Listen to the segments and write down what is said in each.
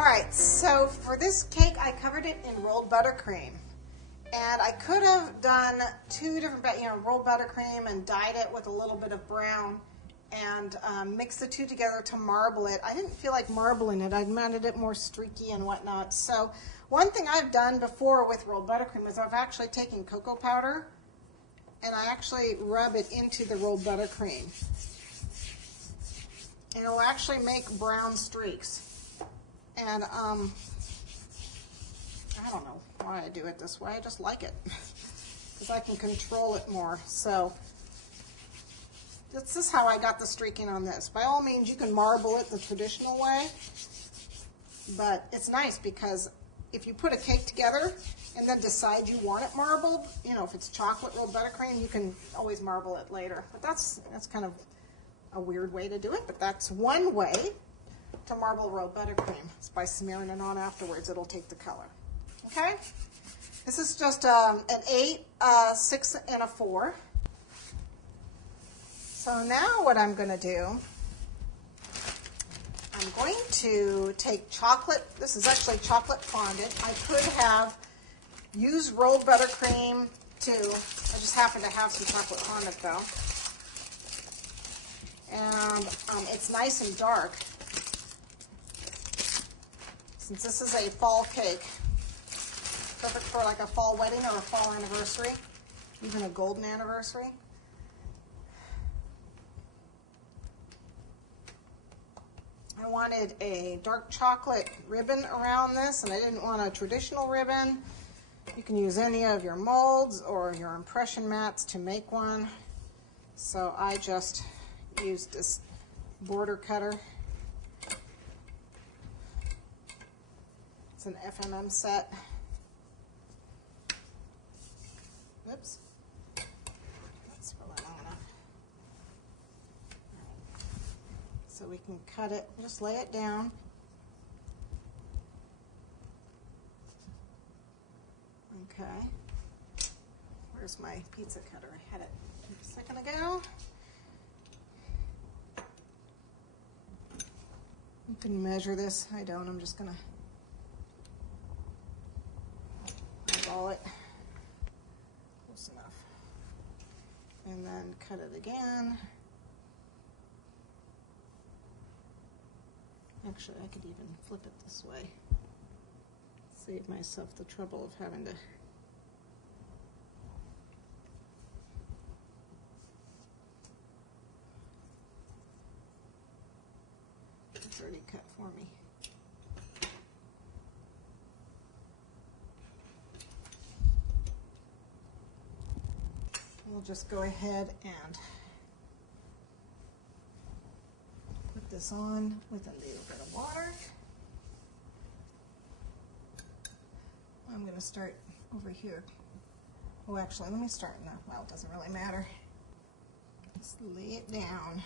All right, so for this cake, I covered it in rolled buttercream. And I could have done two different, rolled buttercream and dyed it with a little bit of brown and mixed the two together to marble it. I didn't feel like marbling it. I wanted it more streaky and whatnot. So one thing I've done before with rolled buttercream is I've actually taken cocoa powder and I actually rub it into the rolled buttercream. And it'll actually make brown streaks. And I don't know why I do it this way. I just like it because I can control it more. So this is how I got the streaking on this. By all means, you can marble it the traditional way, but it's nice because if you put a cake together and then decide you want it marbled, if it's chocolate rolled buttercream, you can always marble it later. But that's kind of a weird way to do it, but that's one way to marble rolled buttercream. It's by smearing it on afterwards. It'll take the color. Okay? This is just an 8, 6, and a 4. So now what I'm going to do, I'm going to take chocolate. This is actually chocolate fondant. I could have used rolled buttercream too. I just happen to have some chocolate fondant though. And it's nice and dark. Since this is a fall cake, perfect for like a fall wedding or a fall anniversary, even a golden anniversary. I wanted a dark chocolate ribbon around this, and I didn't want a traditional ribbon. You can use any of your molds or your impression mats to make one. So I just used this border cutter. It's an FMM set. Oops. That's really long enough. So we can cut it, just lay it down. Okay. Where's my pizza cutter? I had it a second ago. You can measure this. I don't. I'm just going to eyeball it close enough. And then cut it again. Actually, I could even flip it this way. Save myself the trouble of having to it's already cut for me. We'll just go ahead and put this on with a little bit of water. I'm going to start over here. Oh, actually, let me start now. Well, it doesn't really matter. Just lay it down.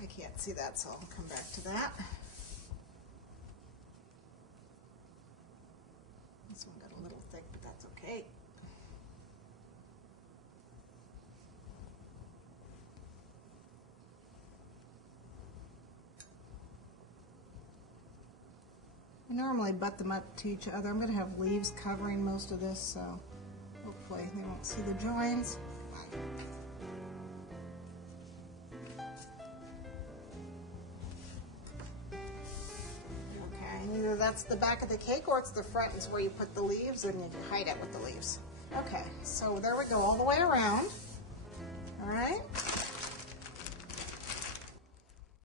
I can't see that, so I'll come back to that. This one got a little thick, but that's okay. I normally butt them up to each other. I'm going to have leaves covering most of this, so hopefully they won't see the joins. Either that's the back of the cake or it's the front is where you put the leaves and you hide it with the leaves. Okay, so there we go all the way around. All right.